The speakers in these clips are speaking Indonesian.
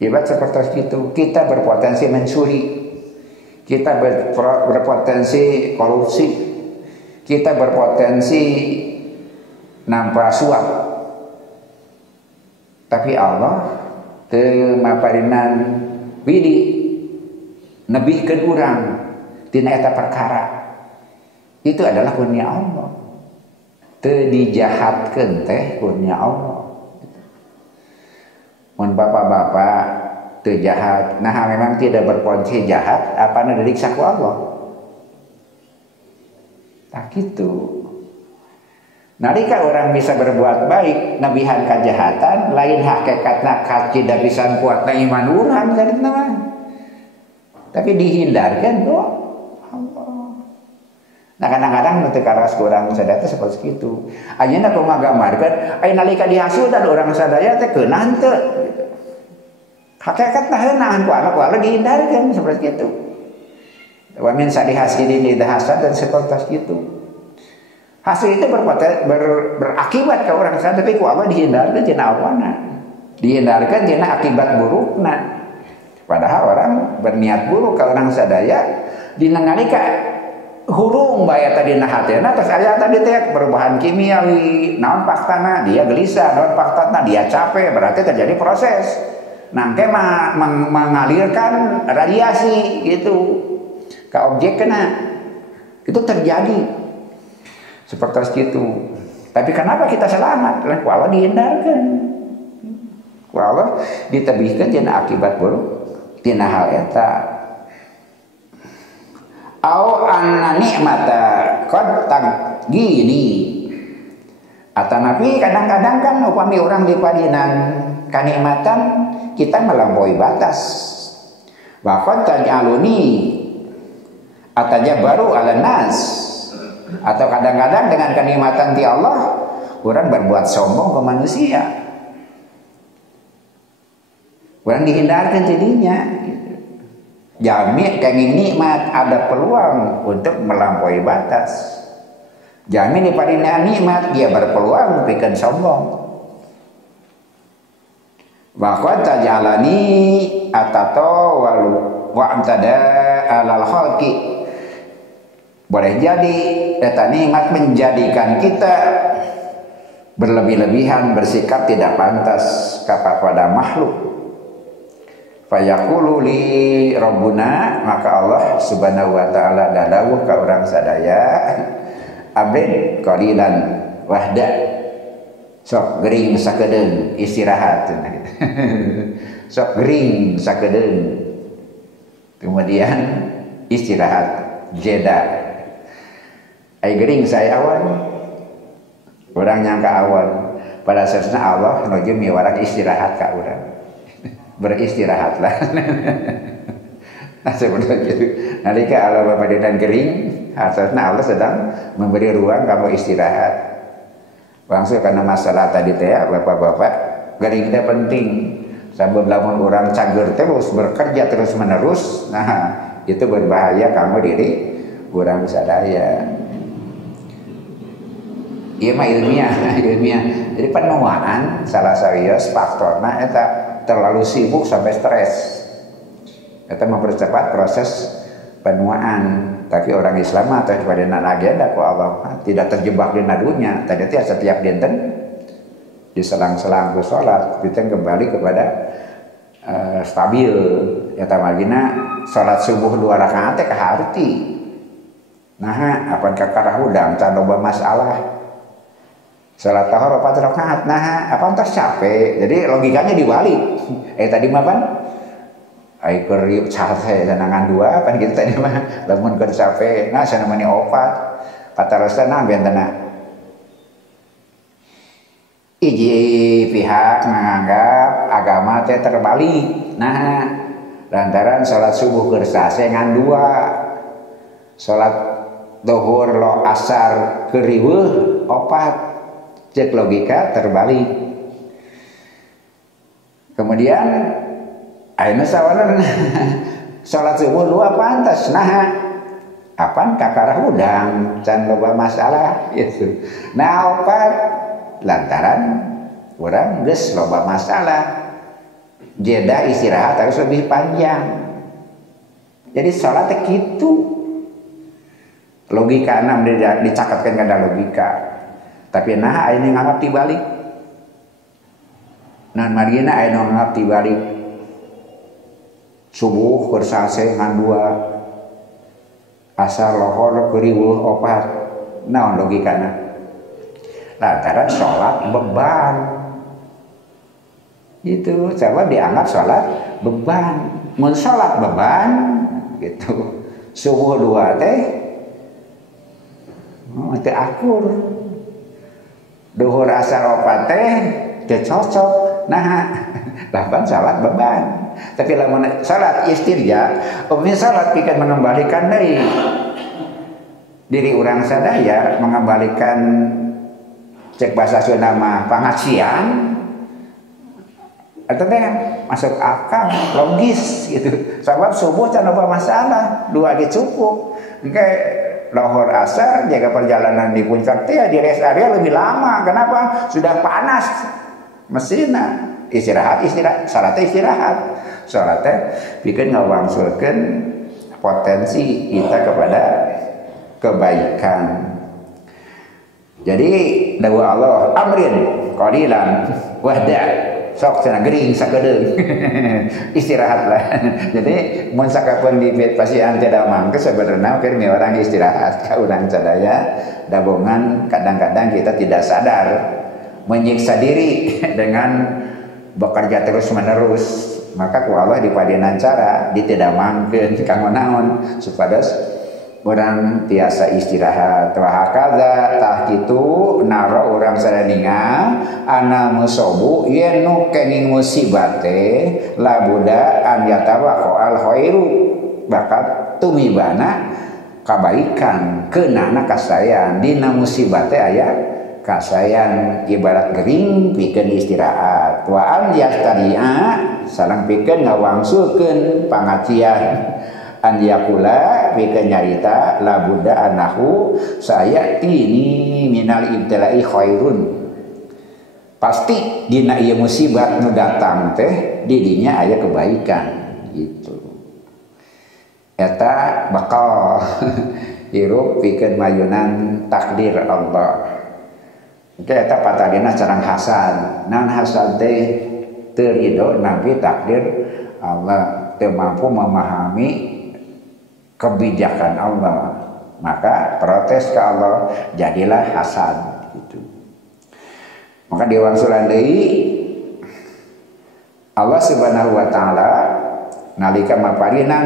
Ibarat seperti itu, kita berpotensi mencuri, kita berpotensi korupsi, kita berpotensi nampak suap. Tapi Allah teu maparinan widi nebihkeun urang tina eta perkara. Itu adalah kurnia Allah. Teu dijahatkeun teh kurnia Allah. Mun bapak-bapak teu jahat, nah memang tidak berpotensi jahat, apana didiksa ku Allah. Tak gitu. Nalika orang bisa berbuat baik, nabihan kejahatan, lain hakikatna kacida pisan kuatna iman urang jadi mah. Tapi dihindarkan doa Allah. Nah kadang-kadang nanti karas kurang sadaya seperti itu. Ayeuna kumaha gambarkeun, aya nalika dihasudan urang sadaya teh keunaan teu. Hakikatna heunaan ku Allah dihindarkan seperti itu. Wa min sadihasidin idhasad dan seperti itu. Hasil itu berakibat ke orang sana, tapi ku Allah dihindarkan tina awana. Dihindarkan tina akibat burukna. Padahal orang berniat buruk ke orang sadaya dina nalika hurung baya tadi na hatena terus aya tadi teh perubahan kimiawi, naon faktana dia gelisah, naon faktana dia capek, berarti terjadi proses. Nangke mengalirkan radiasi gitu ke objek kena. Itu terjadi. Seperti itu. Tapi kenapa kita selamat? Ku Allah dihindarkan. Ku Allah ditebihkeun tina akibat buruk tina hal eta. Au anna nikmata qad tagini. Atanapi kadang-kadang kan upami orang dipadinan kanikmatan kita melampaui batas. Bahkan taj'aluni ataja baru ala nas. Atau kadang-kadang dengan kenikmatan ti Allah orang berbuat sombong ke manusia. Orang dihindarkan jadinya. Jami kenging nikmat ada peluang untuk melampaui batas. Jami diparinna nikmat dia berpeluang bikin sombong. Bahkan tajalani atato walu wa antada alal khalqi. Boleh jadi eta nikmat menjadikan kita berlebih-lebihan, bersikap tidak pantas kepada makhluk. Fayaqulu li rabbuna, maka Allah Subhanahu wa taala dadawuh ka urang sadaya, abid qalilan wahda. Sok gering sakedeung istirahat. Sok gering sakedeung. Kemudian istirahat jeda. Ai gering saya awan. Urang nyangka awan. Pada saatnya Allah nuju miwarak istirahat ka urang. Beristirahatlah. Nah seperti itu. Nalika Allah bapadenan gering, asasna Allah sedang memberi ruang kamu istirahat. Langsung karena masalah tadi teh bapak-bapak, gering teh penting. Sabab lamun urang cager terus bekerja terus menerus, nah itu berbahaya kamu diri urang sadaya. Ieu mah ilmiah. Jadi penuaan salah sawios faktorna eta terlalu sibuk sampai stres. Eta mempercepat proses penuaan. Tapi orang Islam atau pada agenda ku Allah tidak terjebak di dunia. Tadi itu setiap dinten diselang-selang ku salat, kita kembali kepada stabil. Eta magina salat subuh 2 rakaat teh kaharti. Nah, apan kakara hudang can loba masalah. Salat tahar 4 rakaat, nah apa entar capek. Jadi logikanya dibalik. Tadi mah pan ai keur capek sanangan 2 pan kitu tadi mah lamun keur capek. Nah sanamani opat. Patarosna bentena. Iji pihak menganggap agama teh terbalik. Nah, lantaran salat subuh keur sase ngan 2. Salat zuhur lo asar keur riweuh 4. Cek logika terbalik. Kemudian ayeuna sawana salat subuh 2 pantas. Nah, apan kakara hudang can loba masalah gitu. Nah, 4 lantaran urang geus loba masalah. jeda istirahat harus lebih panjang. Jadi salatnya gitu. Logika enam dicakapkan kada logika. Tapi nah ini nganggap dibalik. Nan marina aya nganggap dibalik. Subuh bersase ngan 2. Asar lohor kuriwuh opat. Naon logikana? Lantaran sholat beban. Itu coba dianggap sholat beban. Mun sholat beban gitu. Subuh 2 teh teu akur. Duhur asar opat teh teu cocok. Nah, lapan sholat beban. Tapi lamun sholat istirja, umi sholat pikeun mengembalikan deui diri urang sadaya, mengembalikan cek bahasa Sunda mah pangajian. Atau teh masuk akal, logis gitu. Sebab subuh can loba masalah, 2 ge cukup. Kayak lohor asar jaga perjalanan di puncak teh di rest area lebih lama. Kenapa? Sudah panas mesinna. Istirahat, salatnya istirahat. Salatnya bikin ngawangsulkeun potensi kita kepada kebaikan. Jadi dawuh Allah, amrin qalilan wahda. Sok cenah gering sakedeung. Istirahatlah. Jadi mun sakapeun di pasien teh da mangke sebenarnya keur orang istirahat ka urang sadaya dabongan kadang-kadang kita tidak sadar menyiksa diri dengan bekerja terus-menerus. Maka ku Allah dipadenan cara ditidamangkeun kanggo naon supados urang tiasa istirahat. Wa hakaza tah kitu naro urang sadadinga ana musobu yen nu kenging musibah teh labuda an yatawaqa al khairu bakat tumibana kabaikan keunana kasayan dina musibah teh aya kasayan ibarat gering pikeun istirahat. Wa an yastari'a sareng pikeun ngawangsulkeun pangajian. An yakula pikeun nyarita labuda anahu saya ini minal ibtila'i khairun. Pasti dina ieu musibah nu datang teh didinya aya kebaikan gitu. Eta bakal hirup pikeun mayunan takdir Allah. Oke, eta patadina carang hasan. Naon hasan teh teu ridho nabi takdir Allah, teu mampu memahami kebijakan Allah, maka protes ke Allah, jadilah hasan gitu. Maka diwangsulan deui Allah Subhanahu wa taala nalika maparinan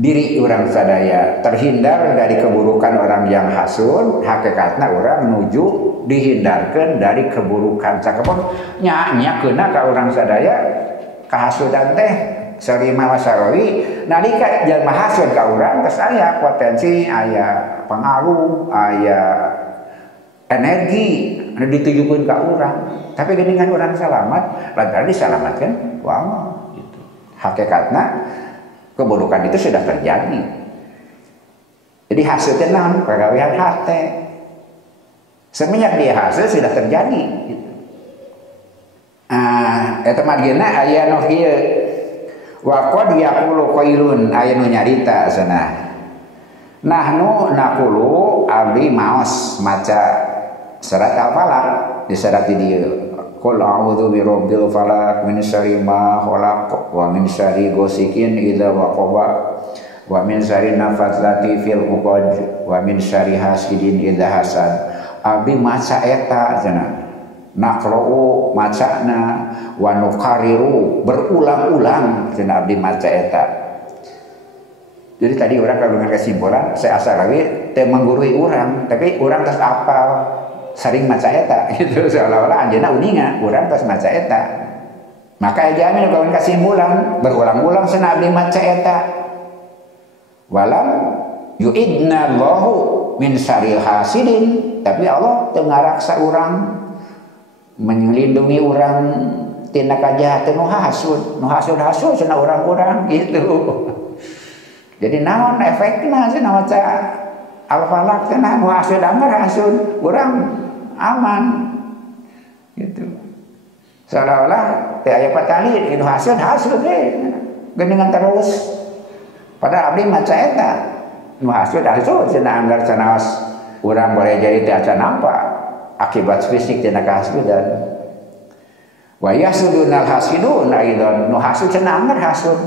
diri urang sadaya terhindar dari keburukan orang yang hasud, hakikatna urang nuju dihindarkan dari keburukan. Cakepun nyakeuna ka urang sadaya kahasudan teh sarima wasarawi nalika jalma hasud ka urang geus aya potensi, aya pengaruh, aya energi anu ditujukeun ka urang. Tapi geuningan urang salamat lantaran disalamatkeun ku Allah gitu. Hakikatna keburukan itu sudah terjadi. Jadi hasilnya naon? Pagawean hate. Semenjak dia hasil sudah terjadi gitu. Eta margina aya nu kieu wa qad yaqulu qailun aya nu nyarita cenah. Nahnu naqulu abdi maos maca surat Al-Falaq di surat dieu. Qul a'udzu birabbil falaq min syarri ma khalaq wa min syarri ghasikin idza waqaba wa min syarri nafatsati fil 'uqad wa min syarri hasidin idza hasad. Abdi maca eta cenah. Naqra'u macana wa nuqariru berulang-ulang cenah abdi maca eta. Jadi tadi urang kagungan kesimpulan saya asal lagi teu menggurui urang, tapi urang tos apal sering maca eta gitu, seolah-olah anjeunna uninga urang tos maca eta. Maka jamin kawan kesimpulan berulang-ulang cenah abdi maca eta. Walam yu'idna Allahu min syarril hasidin, tapi Allah teu ngaraksa urang, melindungi urang tina kajahatan nu hasud cenah urang-urang gitu. Jadi naon efekna cenah maca Al-Falaq cenah nu hasud amar hasud urang aman gitu. Seolah-olah teh aya patali itu hasud deh. Geningan terus. Padahal abdi maca eta. Nu hasud cenah anggar canaos urang boleh jadi teh acan nampak akibat fisik cenah kahasudan. Wa yasudunal hasidun aidan nu hasud cenah anggar hasud.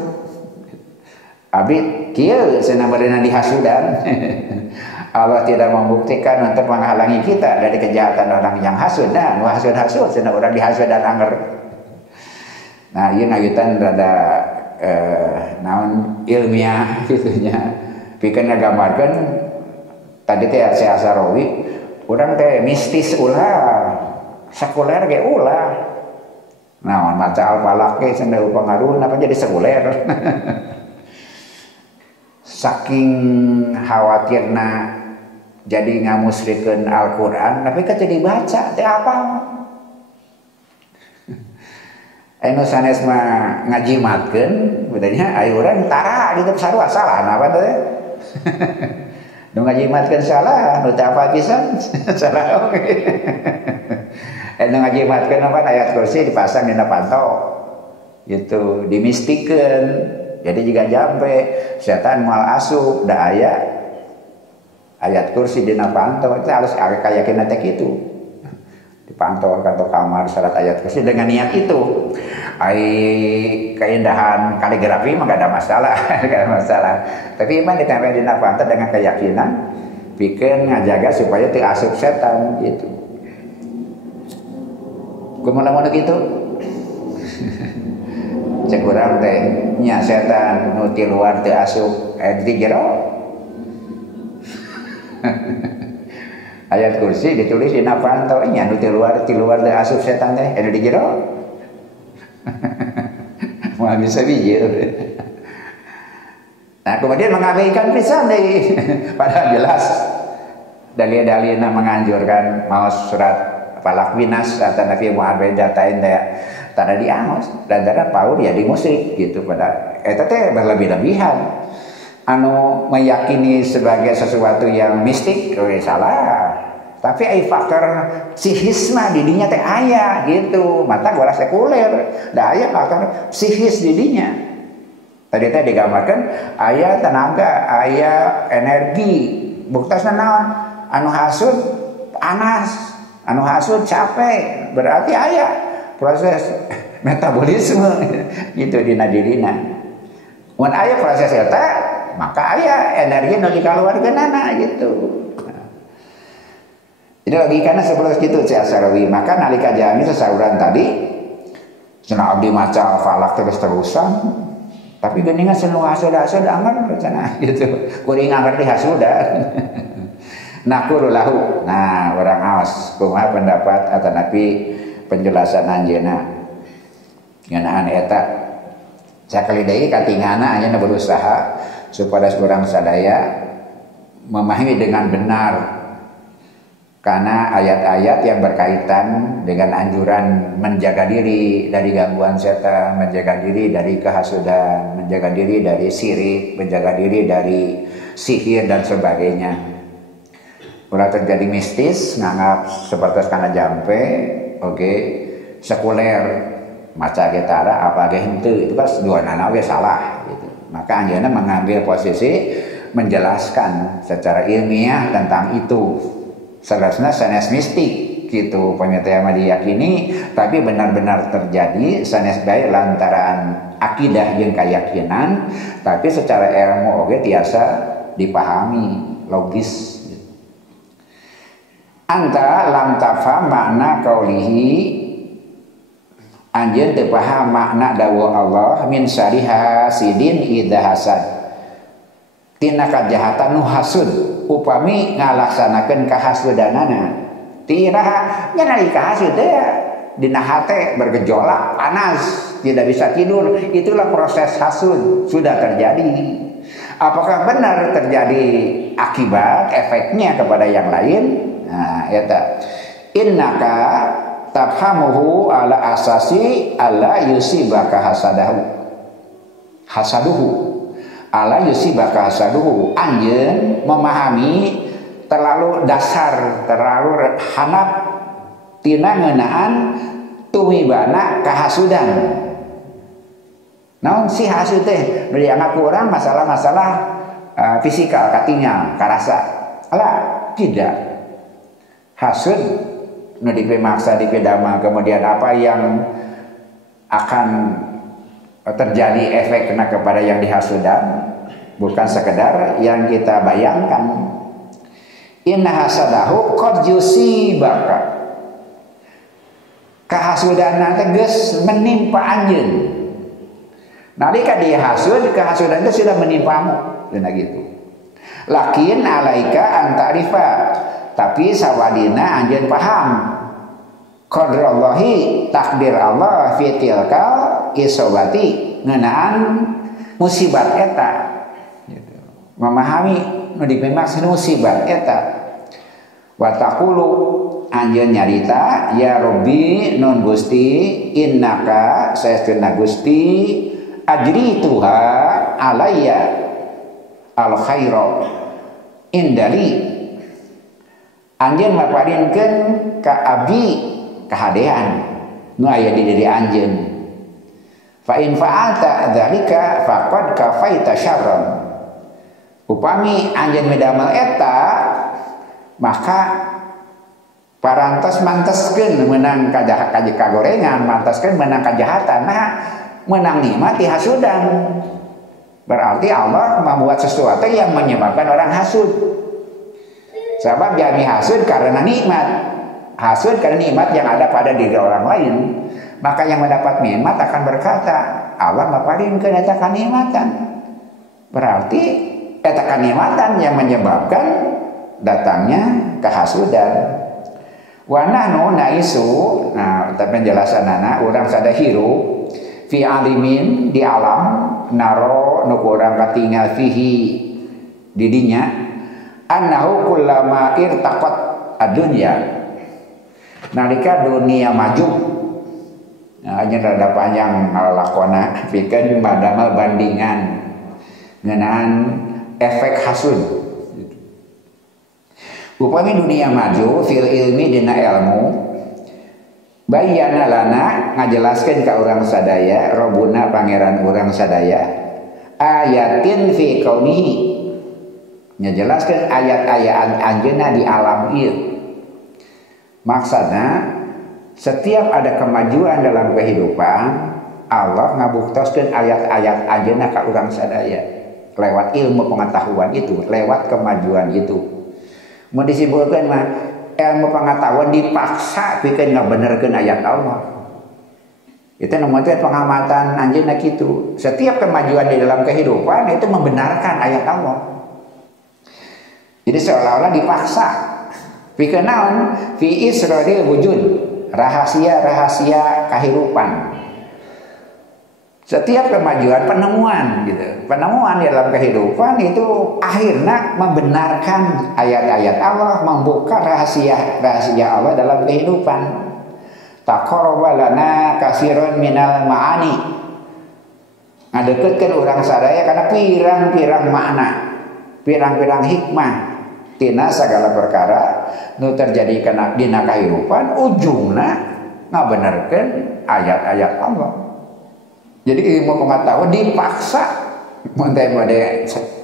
Abdi kieu cenah beunang dihasudan. Allah tidak membuktikan untuk menghalangi kita dari kejahatan orang yang hasud. Nah, nu hasud-hasud cenah urang dihasud dan anggar. Nah, ieu ngayutan rada naon ilmiah gitunya. Pikeun ngagambarkeun tadi teh si Asarawi urang teh mistis ulah, sekuler ge ulah. Naon maca al-falaq ge cenah pangaruhna apa jadi sekuler. Saking khawatirna jadi ngamusrikeun Al-Qur'an tapi ka jadi baca teh apa? Anu sanes mah ngajimatkeun betulnya aya urang tara di teu sarua salah apa teh? Nu ngajimatkeun salah nu teu apa pisan salah oge. Anu ngajimatkeun apa ayat kursi dipasang dina panto. Gitu dimistikeun. Jadi jika jampe setan mal asup da aya ayat kursi dina panto itu harus kayakin teh kitu. Dipantau kantor kamar syarat ayat kursi dengan niat itu. Ai keindahan kaligrafi mah gak ada masalah, gak ada masalah. Tapi iman ditempel dina panto dengan keyakinan pikeun ngajaga supaya teu asup setan gitu. Kumaha gitu? Cek urang teh nya setan nu ti luar teu asup di jero. Ayat kursi ditulis di panto nya nu ti luar teu asup setan teh di jero. Moal bisa biji. Nah, kemudian mengabaikan pisan deui. Padahal jelas dalil-dalilna menganjurkan maos surat Falaq Binas atau Nabi Muhammad datain teh tanda diangos dan tanda paur ya di musik gitu pada eta teh berlebih-lebihan anu meyakini sebagai sesuatu yang mistik salah tapi ai faktor psikis mah di dinya teh aya gitu mata goras sekuler da aya faktor psikis di dinya tadi teh digambarkan aya tenaga aya energi buktasna naon anu hasud panas anu hasud capek berarti aya proses metabolisme gitu dina dirina. Mun aya proses eta, maka aya energi nu dikaluarkeunana gitu. Jadi logikana seperti kitu si Asarawi. Maka nalika jami sasauran tadi cenah abdi maca falak terus-terusan tapi geuningan senu hasud-hasud anggar cenah gitu. Kuring anggar dihasudan. Nakurulahu. Nah, orang aos kumaha pendapat atanapi penjelasan anjeunna ngeunaan eta sakali deui katingana anjeunna berusaha supaya urang sadaya memahami dengan benar karena ayat-ayat yang berkaitan dengan anjuran menjaga diri dari gangguan setan, menjaga diri dari kehasudan, menjaga diri dari sirik, menjaga diri dari sihir dan sebagainya. Ulah terjadi mistis nganggap seperti kana jampe oke sekuler maca getara apa ge henteu itu kan duanana we salah gitu. Maka anjeunna mengambil posisi menjelaskan secara ilmiah tentang itu. Seharusnya sanes mistik gitu panyata mah diyakini tapi benar-benar terjadi sanes bae lantaran akidah jeung keyakinan tapi secara ilmu oge tiasa dipahami logis. Anta lam tafham makna qaulihi anjeun teu paham makna dawuh Allah min syariha sidin idza hasad tina kajahatan nu hasud upami ngalaksanakeun kahasudanana tiraha nya nalika hasud teh dina hate bergejolak panas tidak bisa tidur itulah proses hasud sudah terjadi. Apakah benar terjadi akibat efeknya kepada yang lain? Nah, eta innaka tafhamuhu ala asasi alla yusibaka hasaduhu ala yusibaka hasaduhu anjeun memahami terlalu dasar terlalu hanap tina ngeunaan tumibana kahasudan. Naon si hasud teh nu dianggap urang masalah-masalah fisikal katingal karasa. Alah, tidak. Hasud nu dipemaksa dipedama kemudian apa yang akan terjadi efeknya kepada yang dihasudan bukan sekedar yang kita bayangkan. Inna hasadahu qad yusibaka. Kahasudan teh geus menimpa anjeun. Nalika dia hasud, kehasudan itu sudah menimpamu, dan gitu. Lakin alaika antarifa, tapi sawadina anjeun paham. Qadrallahi, takdir Allah fi tilkal isobati ngeunaan musibat eta. Gitu. Memahami nu dimaksud musibat eta. Wa taqulu anjeun nyarita ya Rabbi nun Gusti innaka saestuna Gusti ajri tuha alayya al khaira indali anjeun maparinkeun ka abdi kahadean nu aya di diri anjeun fa in fa'alta dzalika faqad kafaita syarran upami anjeun medamel eta maka parantos manteskeun menang kagorengan manteskeun menang kajahatan nah menang nikmat di hasudan. Berarti Allah membuat sesuatu yang menyebabkan orang hasud. Sebab jami hasud karena nikmat. Hasud karena nikmat yang ada pada diri orang lain. Maka yang mendapat nikmat akan berkata, Allah maparinkeun eta kanikmatan. Berarti eta kanikmatan yang menyebabkan datangnya kehasudan. Wa nahnu naisu, nah tapi penjelasanana urang sada hirup fi alimin di alam naro nu urang katingal fihi di dinya annahu kullama irtaqat ad-dunya nalika dunia maju nah nya rada panjang lakona pikeun madamel bandingan ngeunaan efek hasud gitu. Upami dunia maju fil ilmi dina ilmu bayyana lana ngajelaskeun ka urang sadaya Rabbuna pangeran urang sadaya ayatin fi kaunihi ngajelaskeun ayat-ayat anjeunna di alam ieu maksudna setiap ada kemajuan dalam kehidupan Allah ngabuktoskeun ayat-ayat anjeunna ka urang sadaya lewat ilmu pengetahuan itu lewat kemajuan itu mun disebutkeun mah ilmu pengetahuan dipaksa bikin ngabenerkeun ayat Allah. Itu namanya pengamatan anjeunna kitu. Setiap kemajuan di dalam kehidupan itu membenarkan ayat Allah. Jadi seolah-olah dipaksa. Bikin naon fi isradil wujud, rahasia-rahasia kehidupan. Setiap kemajuan penemuan gitu. Penemuan di dalam kehidupan itu akhirnya membenarkan ayat-ayat Allah, membuka rahasia-rahasia Allah dalam kehidupan. Taqarraba lana katsiran minal ma'ani. Ngadeukeutkeun urang sadaya kana pirang-pirang makna, pirang-pirang hikmah tina sagala perkara nu terjadi kana dina kehidupan ujungna ngabenerkeun ayat-ayat Allah. Jadi ilmu pengetahuan dipaksa mode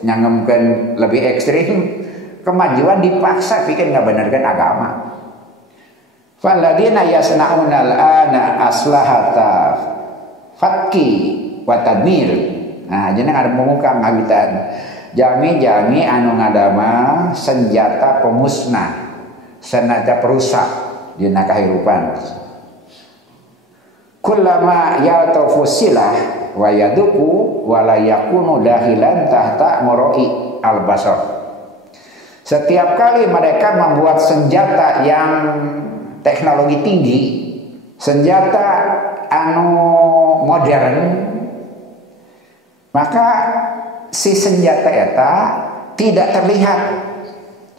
nyangemkeun lebih ekstrim kemajuan dipaksa bikin ngabenerkeun agama. Faladina yasnauna al-ana aslahata fakki wa tadmir. Nah, jeneng ada memuka ngawitan. Jami-jami anu ngadama senjata pemusnah, senjata perusak dina kahirupan. Kullama ya'tafu silah wa yaduku wa la yakunu dahilan tahta muroi al-basar. Setiap kali mereka membuat senjata yang teknologi tinggi, senjata anu modern, maka si senjata eta tidak terlihat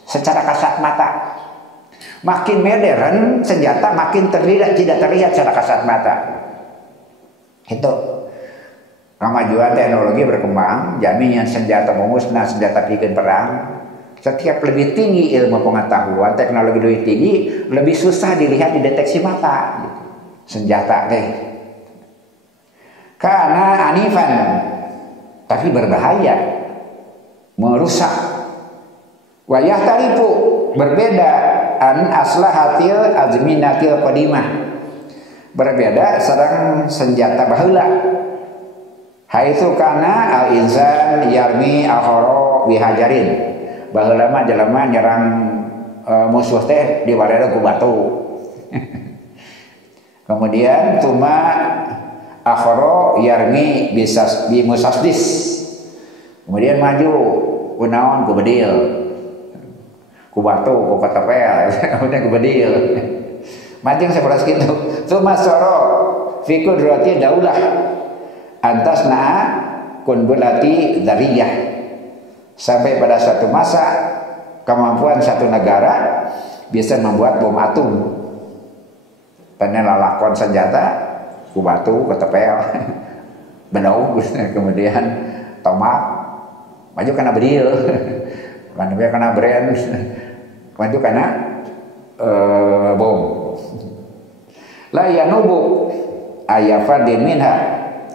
secara kasat mata. Makin modern senjata makin tidak terlihat secara kasat mata. Itu kemajuan teknologi berkembang, jaminan senjata memusnah, senjata bikin perang. Setiap lebih tinggi ilmu pengetahuan, teknologi lebih tinggi, lebih susah dilihat dideteksi mata. Gitu. senjata teh. Karena anifan, tapi berbahaya, merusak. Wayah tarifu, berbeda an aslahatil azminatil qadimah, berbeda sareng senjata baheula. Haitsu kana al-insan yarmi akhara bihajarin, baheula mah jelema nyerang musuh teh diwarere ku batu. Kemudian tuma akhara yarmi bi musasdis, kemudian maju kunaon ku bedil, ku batu, ku ketepel, kemudian ku bedil. Majeng seperti itu. Tuma soro fi qudrati daulah antasna kunbulati dzariyah, sampai pada suatu masa kemampuan satu negara bisa membuat bom atom. Penelalakan senjata ku batu, ku tepel, benau, kemudian tomat, maju karena bedil, karena brand, maju karena bom. La yanubu ayafadin minha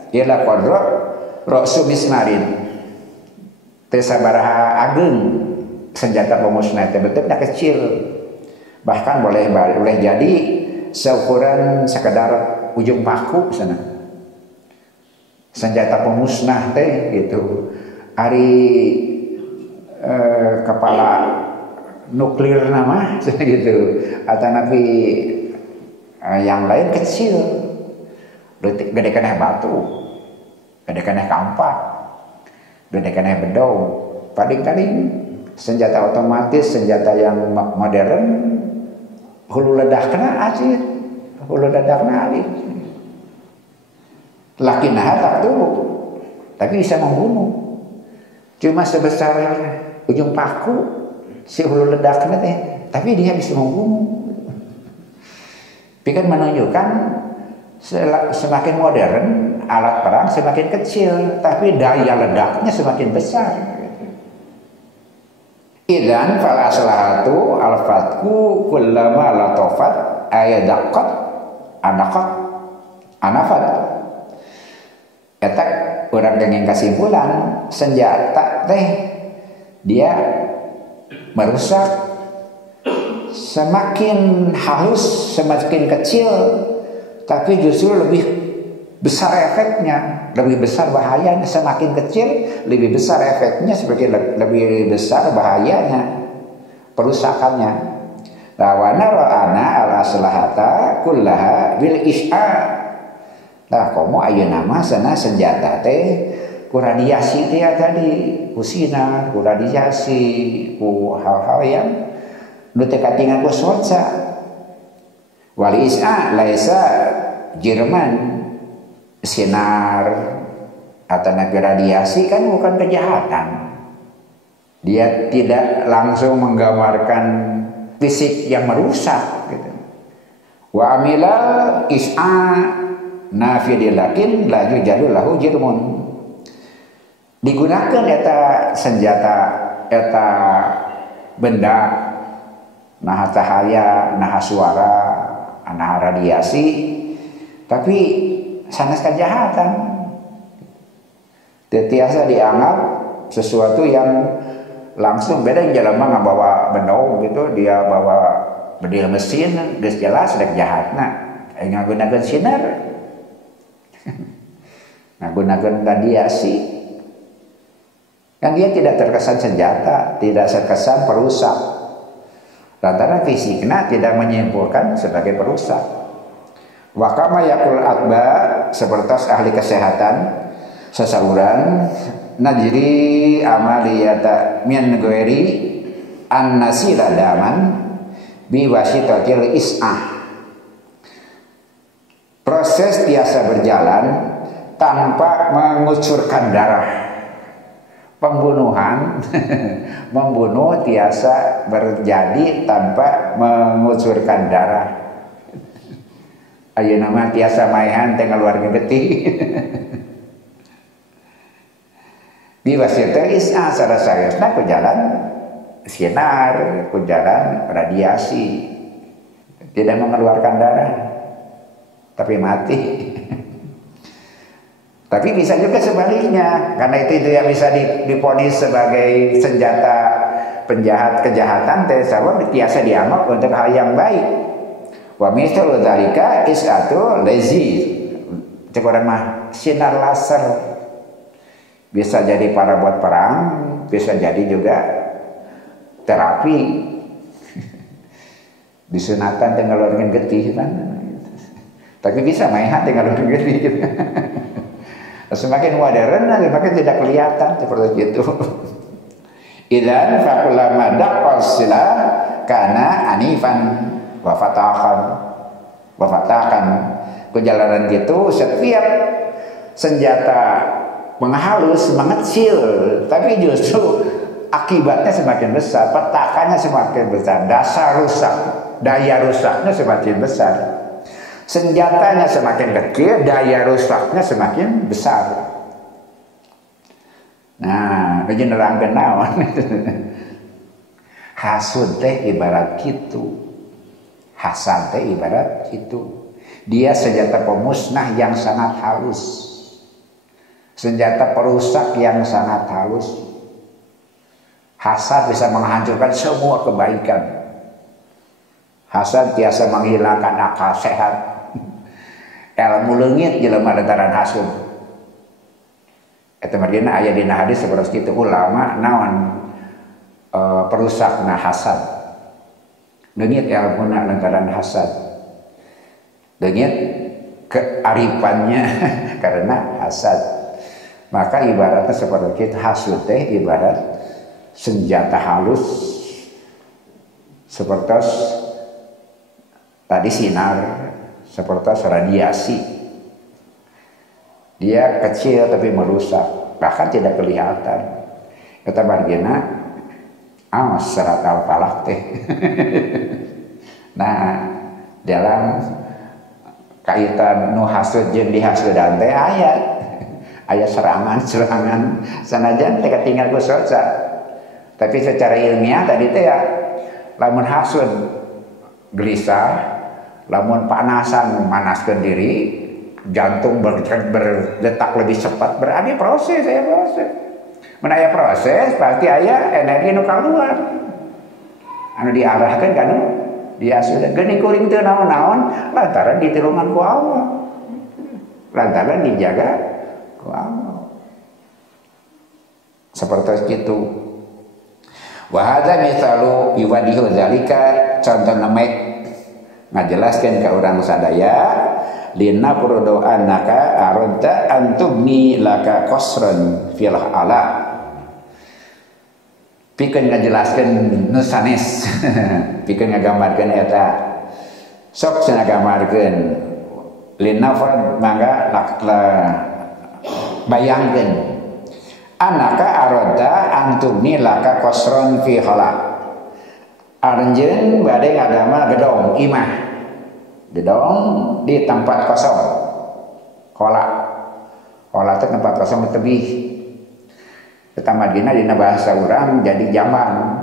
ila qadra ra'su mismarin. Teu sabaraha ageung senjata pemusnah teh bentukna kecil. Bahkan boleh jadi seukuran sekedar ujung paku sana. Senjata pemusnah teh gitu. Ari kepala nuklir nama gitu. Atau nabi yang lain kecil. Gede keneh batu, gede keneh kampak, gede keneh bedog. Paling-paling senjata otomatis, senjata yang modern, hulu ledakna acit, hulu ledakna alif. Lakinah tak tuh, tapi bisa membunuh. Cuma sebesar ujung paku si hulu ledakna teh, tapi dia bisa membunuh. Pikir menunjukkan semakin modern alat perang semakin kecil, tapi daya ledaknya semakin besar. Idan fal aslahatu al-fatku kullama latofat ayadaqat anafat. Eta urang dengan kesimpulan senjata teh dia merusak, semakin halus semakin kecil, tapi justru lebih besar efeknya, lebih besar bahayanya. Semakin kecil lebih besar efeknya, sebagai lebih besar bahayanya, perusakannya. Lawana ra'ana al-aslahata kullaha bil is'a. Nah, komo ayeuna mah sana senjata teh ku radiasi teh tadi, ku sinar, ku radiasi, ku hal-hal yang nu teu katingal ku soca. Wal is'a laisa Jerman sinar atau nabi radiasi kan bukan kejahatan. Dia tidak langsung menggambarkan fisik yang merusak gitu. Wa amila is'a nafidilakin laju jadul lahu jirmun. Digunakan eta senjata, eta benda, nah cahaya, nah suara, nah radiasi, tapi sanes kejahatan. Tiasa dianggap sesuatu yang langsung beda. Jelema ngabawa benau gitu, dia bawa bedil mesin, geus jelas ada kejahatna. Ngagunakeun sinar, ngagunakeun radiasi, kan dia tidak terkesan senjata, tidak terkesan perusak. Lantaran fisiknya tidak menyimpulkan sebagai perusak. Wakama yakul atba, seperti ahli kesehatan sesaluran najri amaliyata min ghairi an nasila daman bi wasitatil is'ah. Proses biasa berjalan tanpa mengucurkan darah. Pembunuhan membunuh tiasa berjadi tanpa mengucurkan darah. Ayeuna mah tiasa maehan teh ngaluarkeun getih. Di wasita is'a sarasayasna ku jalan sinar, ku jalan radiasi, tidak mengeluarkan darah. tapi mati. Tapi bisa juga sebaliknya, karena itu yang bisa diponis sebagai senjata penjahat kejahatan, tersebut biasa dianggap untuk hal yang baik. Wa mithlu dzalika is'atu lazy. Cek orang mah sinar laser. Bisa jadi para buat perang, bisa jadi juga terapi. Disunatan dengan ngeluarin getih kan. Tapi bisa main hati ngeluarin getih. Semakin modern, semakin tidak kelihatan seperti itu. Idan fakulama daqasila kana anifan wafatakan kejalanan gitu. Setiap senjata menghalus, mengecil, tapi justru akibatnya semakin besar, petakannya semakin besar, daya rusaknya semakin besar. Senjatanya semakin kecil, daya rusaknya semakin besar. Nah, ini nerangkeun naon. Hasud teh ibarat kitu. Hasad teh ibarat kitu. Dia senjata pemusnah yang sangat halus. Senjata perusak yang sangat halus. Hasad bisa menghancurkan semua kebaikan. Hasad biasa menghilangkan akal sehat. Ilmu leungit jelema lantaran hasud. Eta margina aya dina hadis seperti kitu, ulama naon perusakna hasad. Leungit ilmuna lantaran hasad. Leungit kearifannya karena hasad. Maka ibaratnya seperti itu, hasud teh ibarat senjata halus seperti tadi sinar, seperti radiasi. Dia kecil tapi merusak, bahkan tidak kelihatan. Kata margina, surat Al-Falaq teh. Nah, dalam kaitan nu hasud jeung dihasudan teh ayat serangan sanajan teh ketinggal ku soca. Tapi secara ilmiah tadi teh ya lamun hasud gelisah, lamun panasan memanaskan diri, jantung berdetak lebih cepat, berarti proses. Mun aya proses pasti aya energi nu keluar. Anu diarahkeun ka nu dia sudah geuning kuring teu naon-naon lantaran ditulungan ku Allah. Lantaran dijaga ku Allah. Seperti itu. Wa hadza mithalu yuwadihu dzalika, contohna mek ngajelaskeun ka urang sadaya lina purdo annaka aradta antubni laka qasran fil ala. Pikeun ngajelaskeun nu sanes. Pikeun ngagambarkeun eta. Sok cenah gambarkeun lina mangga bayangkeun annaka aradta antubni laka qasran fi hala. Anjeun bade ngadamel gedong imah. Gedong di tempat kosong. Hola itu tempat kosong tebih. Pertama dina bahasa urang jadi jaman.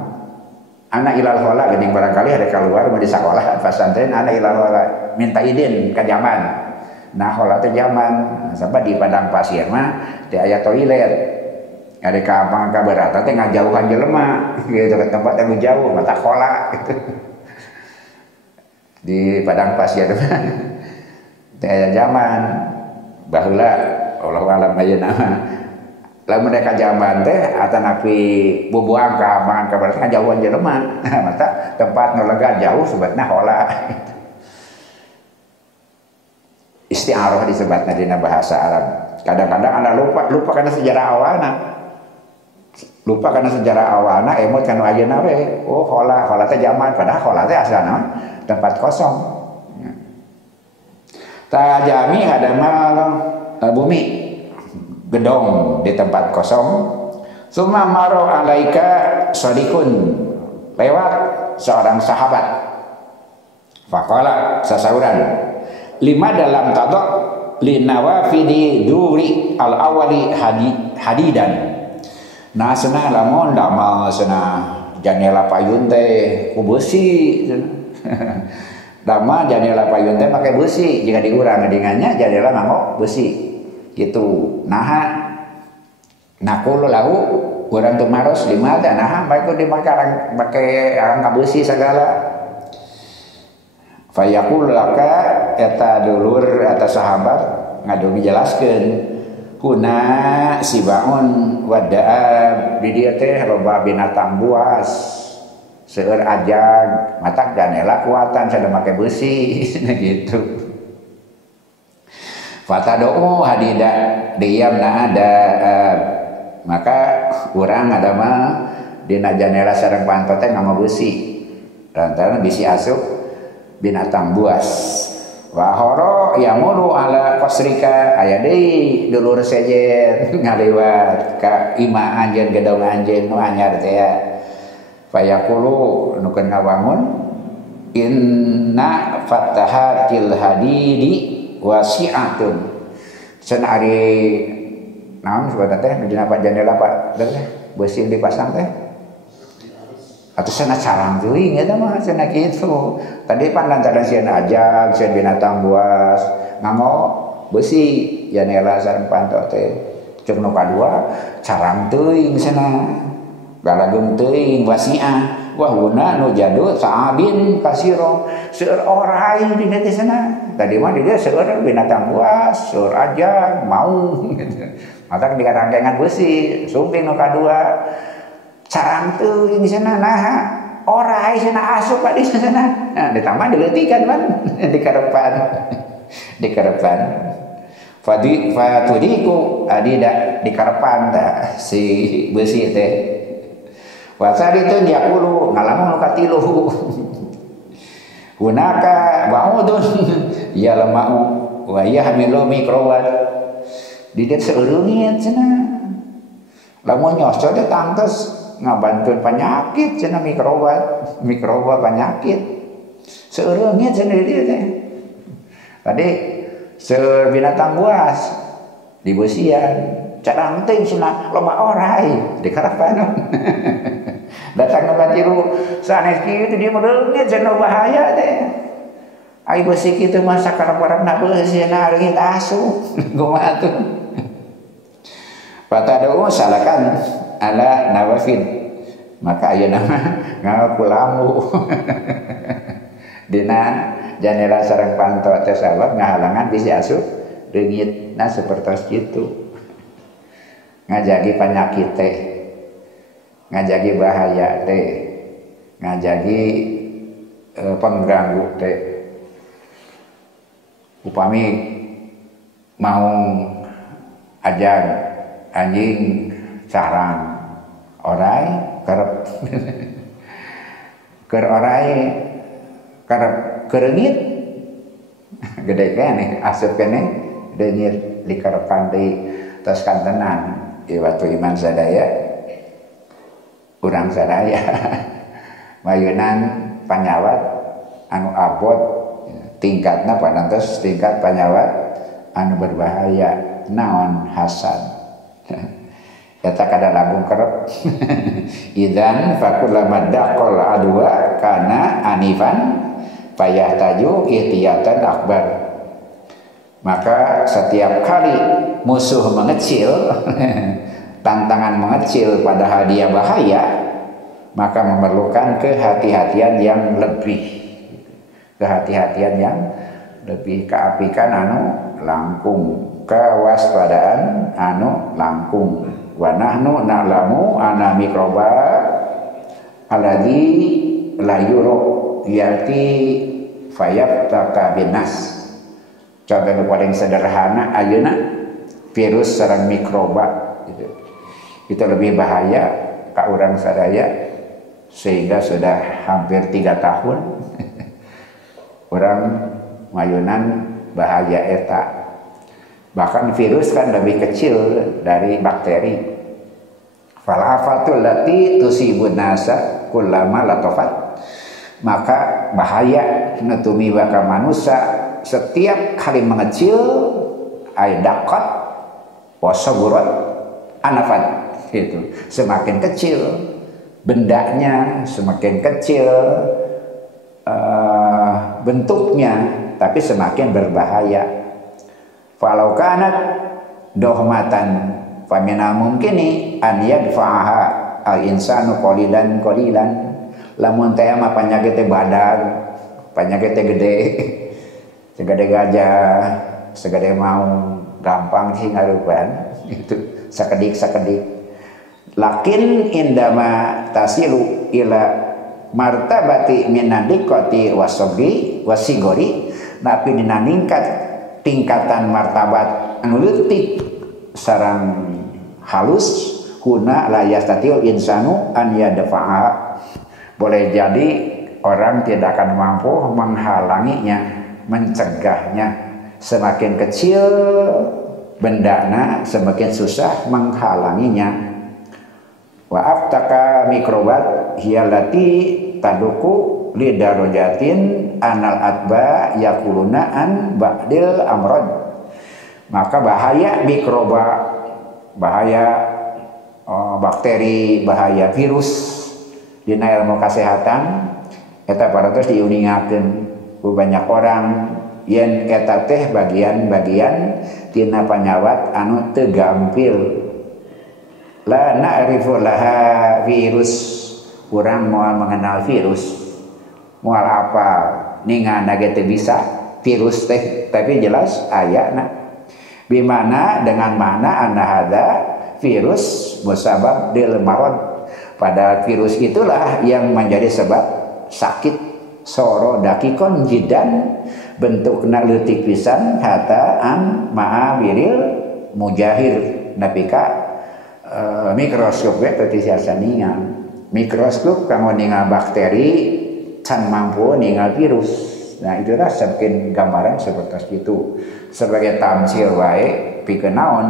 Anak ilal hola geuning barangkali ada keluar mau di sekolah pesantren anak ilal hola minta izin ke jaman. Nah hola teh jaman. Sampai di padang pasir mah teh aya toilet. Ada kampung kabarata teh ngajauhan jelema gitu ke tempat yang jauh mata hola gitu. Di padang pasir teh aya jaman baheula Allah alam ayeuna mah lamun mereka jaman teh atanapi bubuang ka mangan ka barat ngajauhan jelema mata tempat nu lega jauh sebetna hola. Isti'arah disebutna dina bahasa Arab. Kadang-kadang anda lupa karena sejarah awalna. Lupa karena sejarah awalna emot kanu ayeuna we. Oh hola teh jaman padahal hola teh asalna tempat kosong. Tajami hadamal bumi gedong di tempat kosong. Summa maro alaika sadikun lewat seorang sahabat. Faqala sasauran lima dalam tadok linawafidi duri al awali hadidan. Nah cenah lamun damel cenah janela payun teh ku beusi Lama jadilah payun teh pakai besi jika diurang dengannya jadilah mangok besi gitu. Nakul lahu urang tuh maros di mata baik itu dimakan pakai angka besi segala. Fayaqul laka eta dulur atas sahabat ngadu dijelaskeun kuna sibaun wada'a di dieu teh loba binatang buas. Seueur ajag matak janela kuatan sada make besi gitu. Fatadou hadida diamna ada maka urang ada mah dina janela sareng panto teh ngama besi lantaran bisi asup binatang buas. Wahoro yamuru ala qasrika aya deui dulur sejen ngaliwat ka ima anjeun gedong anjeun nu anyar teh ya. Fayaqulu nukeun ngawangun inna fatahatil hadidi wasi'atun. Cenah ari naon sebenarnya teh dina jendela Pak teh beusi dipasang teh. Atuh cenah carang teuing eta mah cenah kitu. Tadi pan lantaran sieun ajag, sieun binatang buas, nganggo beusi jendela sareng panto teh. Ceuk nu kadua carang teuing cenah. Galagum teuing wasi'ah wa huna nu jadu sa'abin kasiro seueur orai dina teh sana. Tadi mah dia seueur binatang buas, seueur ajag, mau gitu. Matak dikarangkengan besi, sumping nu kadua carang teuing sana naha orai sana asup di sana. Nah, ditambah dileutikan man di karepan. Di karepan. Fatudiku adida di karepan tah si besi teh. Wasari itu dia kulu ngalamun katilu hunaka ba'udun ya lemau wa yahmilu mikrowat didet seureungit cenah lamun nyoso teh tangtos ngabantuan penyakit cenah mikrowat penyakit seureungit cenah dieu teh tadi seueur binatang buas di beusian carang teuing cenah loba orai di karapan datang nu katilu sanes kieu dia mereungit cenah bahaya teh ai beusi kitu mah sakarep-karepna beusina reungit asup kumaha atuh fatadau salakan ala nawafid maka ayeuna mah ngaku lampu dina jendela sareng panto teh sabab ngahalangan bisi asup reungitna sapertos kitu ngajagi penyakit teh ngajagi bahaya teh ngajagi pengganggu teh upami mau ajag anjing sarang orai kerep keur orai kerep kereungit gede keneh asup keneh deungit dikarepan deui tos kantenan ieu waktu iman sadaya urang sadaya mayeunan panyawat anu abot tingkatna padantos tingkat panyawat anu berbahaya naon hasad eta kada labung kerep idzan fakullama daqal adwa kana anifan fayahtaju ihtiyatan akbar maka setiap kali musuh mengecil tantangan mengecil padahal dia bahaya maka memerlukan kehati-hatian yang lebih keapikan anu langkung kewaspadaan anu langkung wa nahnu na'lamu ana mikroba alladzi la yuru yati fayaftaka binas contoh paling sederhana ayeuna virus sareng mikroba gitu. Itu lebih bahaya ka urang sadaya sehingga sudah hampir 3 tahun urang mayunan bahaya eta bahkan virus kan lebih kecil dari bakteri fal afatul lati tusibun nasa kullama latafat maka bahaya netumi baka manusia setiap kali mengecil ay dakat wasaburat anafat itu semakin kecil bendanya semakin kecil bentuknya, tapi semakin berbahaya. Falau kanat dohmatan famina mungkini an yadfa'aha al insanu qalilan lamun teh mah penyakit teh badan, penyakit teh gede, segede gajah, segede mau, gampang sih ngarupan itu sakedik. Lakin indama tasilu ila martabati minadiqati wasigori, tapi dina ningkat tingkatan martabat anu leutik sareng halus kuna la yastatiul insanu an yadfa'a. Boleh jadi orang tidak akan mampu menghalanginya, mencegahnya. Semakin kecil bendana, semakin susah menghalanginya. Wa aftaka mikrobat hiyallati taduku lidarajatin anal atba yakuluna an ba'dil amrod. Maka bahaya mikroba, bahaya bakteri, bahaya virus dina ilmu kesehatan eta paratos diuningakeun ku banyak orang yen eta teh bagian-bagian tina panyawat anu teu gampil. La na'rifu laha virus, urang moal mengenal virus, moal apa ningana ge teu bisa virus teh, tapi jelas ayana bimana dengan mana anna hada virus musabab dil marad. Pada virus itulah yang menjadi sebab sakit. Soro dakikon jidan bentukna leutik pisan hatta am ma'awiril mujahir napika mikroskop we teu tiasa ningal. Mikroskop kanggo ningal bakteri can mampu ningal virus. Nah itulah saking gambaran seperti itu sebagai tamsil wae pikeun naon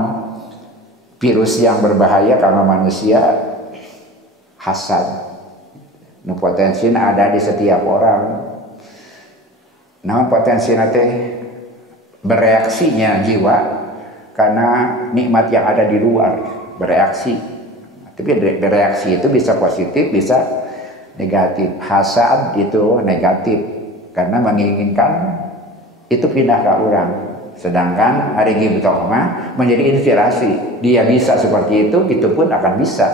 virus yang berbahaya kanggo manusia hasad. Nu potensina ada di setiap orang. Nah potensina teh bereaksinya jiwa karena nikmat yang ada di luar bereaksi. Tapi bereaksi itu bisa positif, bisa negatif. Hasad itu negatif karena menginginkan itu pindah ke orang. Sedangkan hari ghibthah mah menjadi inspirasi. Dia bisa seperti itu pun akan bisa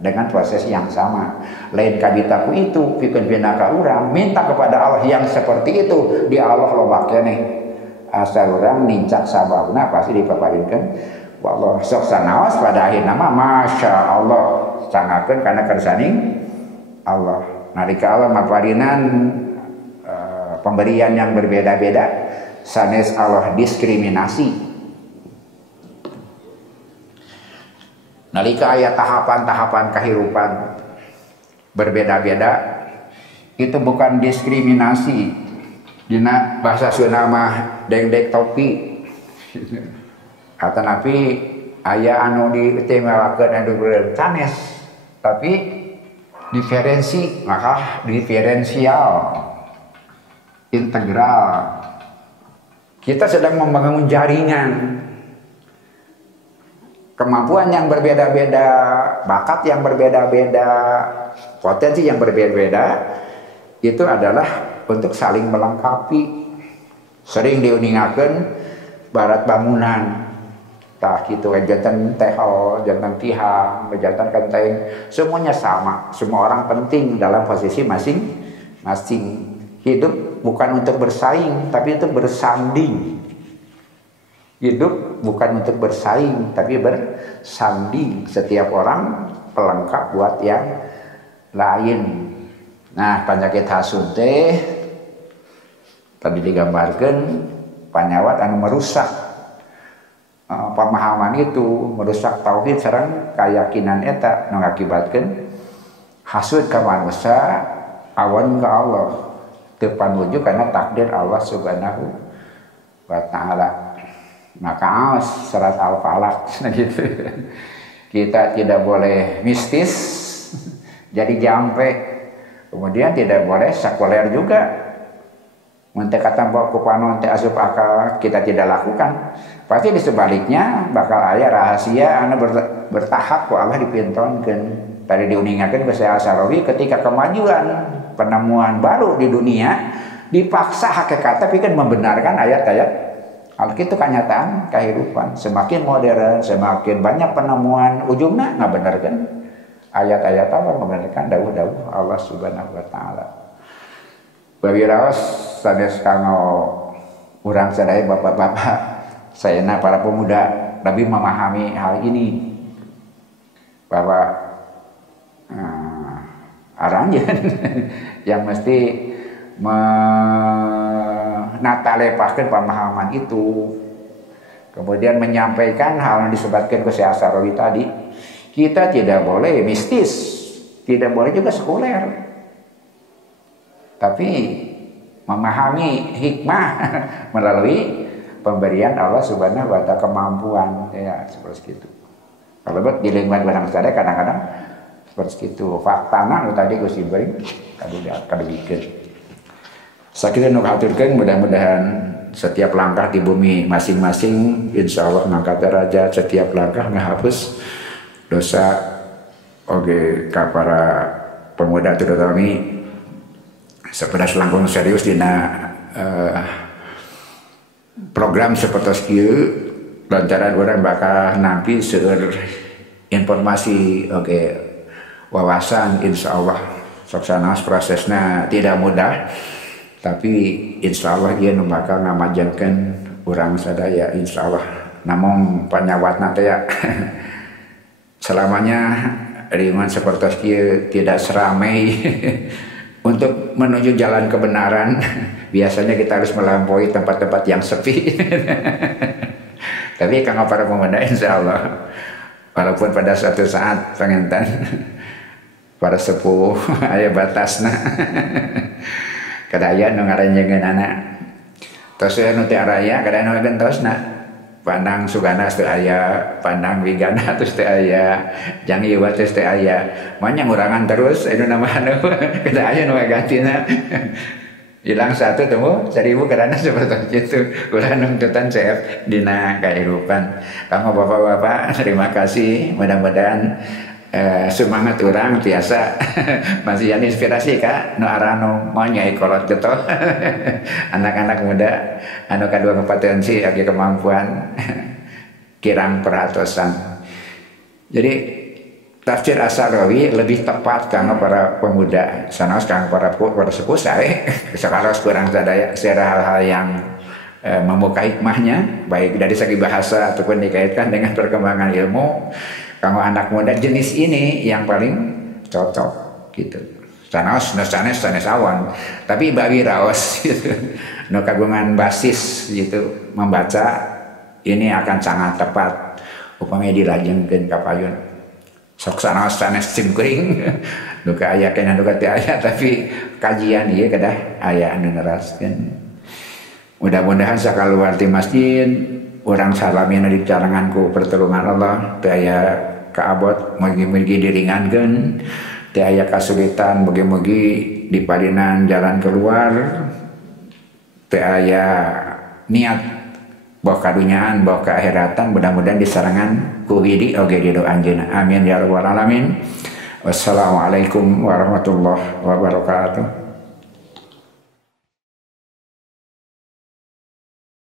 dengan proses yang sama. Lain kabitaku itu pikeun pindah ka urang, minta kepada Allah yang seperti itu, di Allah loba keneh. Asal urang nincak sababna pasti dipaparinkeun wallah sok sanaos pada akhirna mah masya Allah sangakeun kana kersaning Allah. Nalika Allah maparinan pemberian yang berbeda-beda, sanes Allah diskriminasi. Nalika aya tahapan-tahapan kehidupan berbeda-beda, itu bukan diskriminasi. Dina bahasa Sunda mah deg-deg topi. Atanapi aya anu diistimewakeun anu sanes, tapi diferensi, maka diferensial, integral. Kita sedang membangun jaringan. Kemampuan yang berbeda-beda, bakat yang berbeda-beda, potensi yang berbeda-beda, itu adalah untuk saling melengkapi. Sering diuningakeun barat bangunan, tah kitu jantan tehol, jantan tihang, jantan kenteng, semuanya sama. Semua orang penting dalam posisi masing-masing. Hidup bukan untuk bersaing, tapi untuk bersanding. Hidup bukan untuk bersaing, tapi bersanding. Setiap orang pelengkap buat yang lain. Nah, penyakit hasud teh tadi digambarkan panyawat anu merusak pemahaman itu, merusak tauhid sareng keyakinan eta nu ngakibatkeun hasud ka manusia awan ka Allah teu panuju kana takdir Allah Subhanahu wa taala. Maka surat Al-Falaq gitu. Kita tidak boleh mistis jadi jampe, kemudian tidak boleh sekuler juga. Mun teu katampo ku panon teh asup akal kita tidak lakukan. Pasti di sebaliknya bakal aya rahasia anu bertahap ku Allah dipintonkeun. Tadi diuningakeun ku Syekh Al-Sarawi ketika kemajuan penemuan baru di dunia dipaksa hakikat tapi kan membenarkan ayat-ayat Alkitab, itu kenyataan kehidupan. Semakin modern, semakin banyak penemuan, ujungnya nggak benarkan ayat-ayat Allah, membenarkan dawuh-dawuh Allah Subhanahu wa taala. Bagi raos sanes kanggo urang sadaya bapak-bapak, sayana para pemuda lebih memahami hal ini bahwa aranjeun yang mesti menatalepahkan pemahaman itu, kemudian menyampaikan hal yang disebutkan ke Syekh Asarawi tadi. Kita tidak boleh mistis, tidak boleh juga sekuler, tapi memahami hikmah melalui pemberian Allah Subhanahu wa taala, kemampuan ya seperti itu. Kalau buat di lingkungan barang sadaya kadang-kadang seperti itu. Faktana nu tadi Gusti beri kadu bikin. Sakit nu haturkeun, mudah-mudahan setiap langkah di bumi masing-masing insya Allah mangkat derajat, setiap langkah ngahapus dosa oge ka para pemuda terutama sepedas langkung serius dina program seperti kieu lantaran urang bakal nampi seueur informasi oge wawasan insya Allah soksana prosesnya tidak mudah. Tapi insya Allah dia bakal ngamajankan orang sadaya insya Allah. Namun penyawat nanti ya selamanya lingkungan seperti itu tidak seramai untuk menuju jalan kebenaran. Biasanya kita harus melampaui tempat-tempat yang sepi. Tapi kanggo para pemuda insya Allah, walaupun pada suatu saat pengentan para sepuh aya batasna. Kadaya nu ngaranjeungeun anak tos nu teu araya kadaya nu gentosna pandang sugana teu aya, pandang wigana terus teu aya, jang ieu terus teu aya, manya ngurangan terus anu namana kadaya nu gantina hilang satu temu 1000 karena seperti itu. Ulah nungtutan CF dina kehidupan. Kanggo bapak-bapak terima kasih, mudah-mudahan semangat orang biasa masih yang inspirasi kak nu arano mau nyai kolot gitu anak-anak muda anu kadua kompetensi agi kemampuan kirang perhatosan. Jadi tafsir Asarawi lebih tepat kanggo para pemuda sanes kanggo para sepuh sae sakaros kurang sadaya secara hal-hal yang membuka hikmahnya baik dari segi bahasa ataupun dikaitkan dengan perkembangan ilmu. Kanggo anak muda jenis ini yang paling cocok gitu. Sanes awan, tapi bawi raos gitu. Nu kagungan basis gitu membaca ini akan sangat tepat upamanya dilajengkeun ka payun. Sok sanes simkuring nu ka aya kana nu ka teu aya tapi kajian ieu kedah aya anu neraskeun. Mudah-mudahan sakaluar ti masjid orang salamina dicaranganku pertolongan Allah teu aya kaabot mugi-mugi diringankeun teu aya kasulitan mugi-mugi diparinan jalan keluar teu aya niat boh kadunyaan boh kaakiratan mudah-mudahan disarangan ku widi oge di doa anjeunna amin ya rabbal alamin. Wassalamualaikum warahmatullahi wabarakatuh.